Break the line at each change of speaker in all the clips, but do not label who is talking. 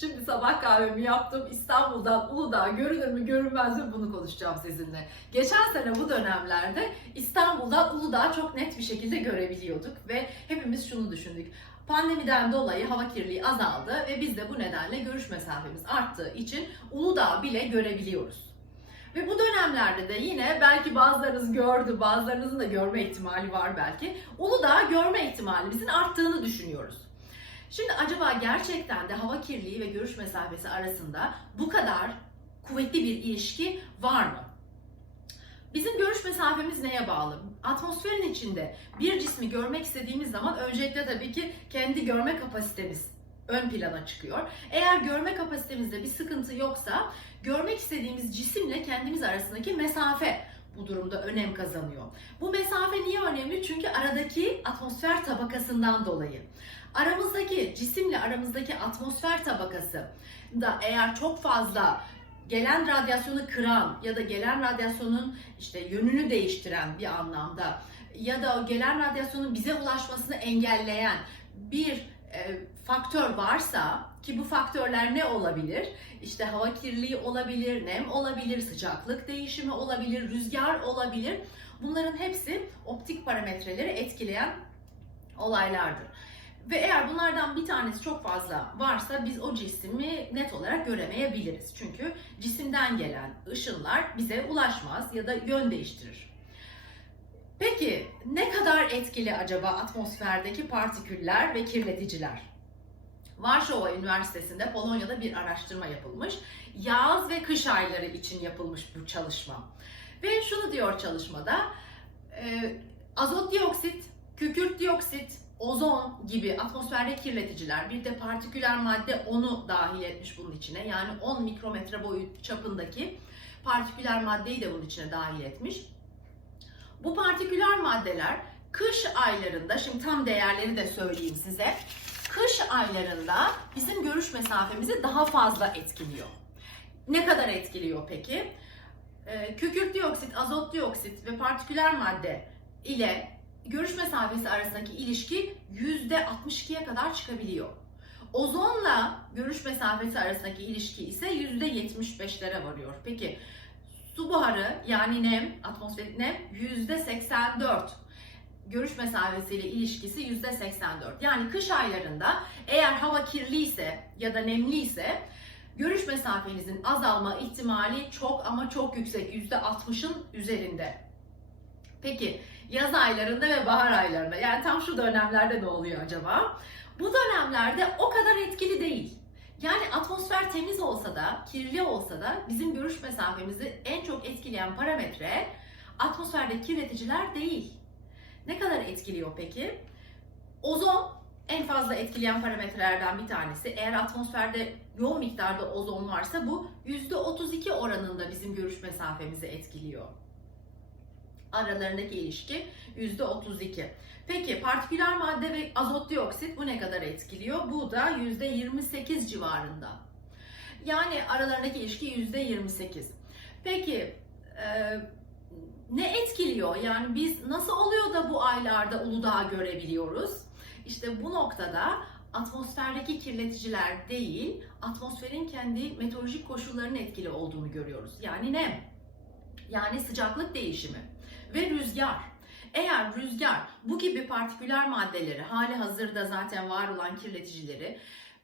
Şimdi sabah kahvemi yaptım. İstanbul'dan Uludağ görünür mü görünmez mi bunu konuşacağım sizinle. Geçen sene bu dönemlerde İstanbul'dan Uludağ çok net bir şekilde görebiliyorduk ve hepimiz şunu düşündük. Pandemiden dolayı hava kirliliği azaldı ve biz de bu nedenle görüş mesafemiz arttığı için Uludağ bile görebiliyoruz. Ve bu dönemlerde de yine belki bazılarınız gördü, bazılarınızın da görme ihtimali var belki. Uludağ görme ihtimalimizin arttığını düşünüyoruz. Şimdi acaba gerçekten de hava kirliliği ve görüş mesafesi arasında bu kadar kuvvetli bir ilişki var mı? Bizim görüş mesafemiz neye bağlı? Atmosferin içinde bir cismi görmek istediğimiz zaman öncelikle tabii ki kendi görme kapasitemiz ön plana çıkıyor. Eğer görme kapasitemizde bir sıkıntı yoksa görmek istediğimiz cisimle kendimiz arasındaki mesafe bu durumda önem kazanıyor. Bu mesafe niye önemli? Çünkü aradaki atmosfer tabakasından dolayı. Aramızdaki cisimle aramızdaki atmosfer tabakası da eğer çok fazla gelen radyasyonu kıran ya da gelen radyasyonun işte yönünü değiştiren bir anlamda ya da gelen radyasyonun bize ulaşmasını engelleyen bir faktör varsa ki bu faktörler ne olabilir? İşte hava kirliliği olabilir, nem olabilir, sıcaklık değişimi olabilir, rüzgar olabilir. Bunların hepsi optik parametreleri etkileyen olaylardır. Ve eğer bunlardan bir tanesi çok fazla varsa biz o cismi net olarak göremeyebiliriz. Çünkü cisimden gelen ışınlar bize ulaşmaz ya da yön değiştirir. Peki ne kadar etkili acaba atmosferdeki partiküller ve kirleticiler? Varşova Üniversitesi'nde Polonya'da bir araştırma yapılmış. Yaz ve kış ayları için yapılmış bu çalışma. Ve şunu diyor çalışmada, e, azot dioksit, kükürt dioksit, ozon gibi atmosferde kirleticiler, bir de partiküler madde onu dahil etmiş bunun içine. Yani 10 mikrometre boyut çapındaki partiküler maddeyi de bunun içine dahil etmiş. Bu partiküler maddeler kış aylarında, şimdi tam değerleri de söyleyeyim size. Kış aylarında bizim görüş mesafemizi daha fazla etkiliyor. Ne kadar etkiliyor peki? Ee, kükürt dioksit, azot dioksit ve partiküler madde ile görüş mesafesi arasındaki ilişki %62'ye kadar çıkabiliyor. Ozonla görüş mesafesi arasındaki ilişki ise %75'lere varıyor. Peki su buharı yani nem, atmosferik nem %84 görüş mesafesiyle ilişkisi %84. Yani kış aylarında eğer hava kirliyse ya da nemliyse görüş mesafenizin azalma ihtimali çok ama çok yüksek. %60'ın üzerinde. Peki yaz aylarında ve bahar aylarında yani tam şu dönemlerde ne oluyor acaba? Bu dönemlerde o kadar etkili değil. Yani atmosfer temiz olsa da, kirli olsa da bizim görüş mesafemizi en çok etkileyen parametre atmosferdeki kirleticiler değil. Ne kadar etkiliyor peki? Ozon en fazla etkileyen parametrelerden bir tanesi. Eğer atmosferde yoğun miktarda ozon varsa bu %32 oranında bizim görüş mesafemizi etkiliyor. Aralarındaki ilişki %32. Peki partiküler madde ve azot dioksit bu ne kadar etkiliyor? Bu da %28 civarında. Yani aralarındaki ilişki %28. Peki e, ne etkiliyor? Yani biz nasıl oluyor da bu aylarda Uludağ'ı görebiliyoruz? İşte bu noktada atmosferdeki kirleticiler değil, atmosferin kendi meteorolojik koşullarının etkili olduğunu görüyoruz. Yani nem, yani sıcaklık değişimi ve rüzgar. Eğer rüzgar bu gibi partiküler maddeleri, hali hazırda zaten var olan kirleticileri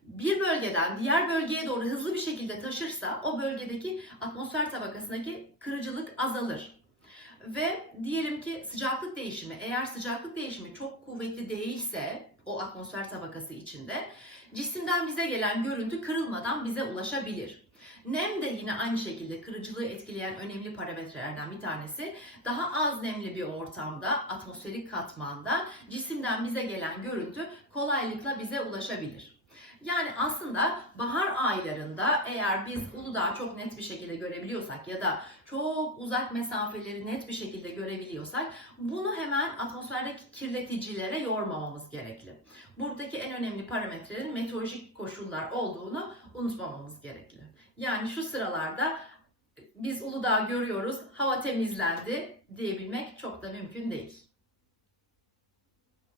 bir bölgeden diğer bölgeye doğru hızlı bir şekilde taşırsa o bölgedeki atmosfer tabakasındaki kırıcılık azalır. Ve diyelim ki sıcaklık değişimi, eğer sıcaklık değişimi çok kuvvetli değilse o atmosfer tabakası içinde cisimden bize gelen görüntü kırılmadan bize ulaşabilir. Nem de yine aynı şekilde kırıcılığı etkileyen önemli parametrelerden bir tanesi. Daha az nemli bir ortamda, atmosferik katmanda cisimden bize gelen görüntü kolaylıkla bize ulaşabilir. Yani aslında bahar aylarında eğer biz Uludağ'ı çok net bir şekilde görebiliyorsak ya da çok uzak mesafeleri net bir şekilde görebiliyorsak bunu hemen atmosferdeki kirleticilere yormamamız gerekli. Buradaki en önemli parametrenin meteorolojik koşullar olduğunu unutmamamız gerekli. Yani şu sıralarda biz Uludağ görüyoruz, hava temizlendi diyebilmek çok da mümkün değil.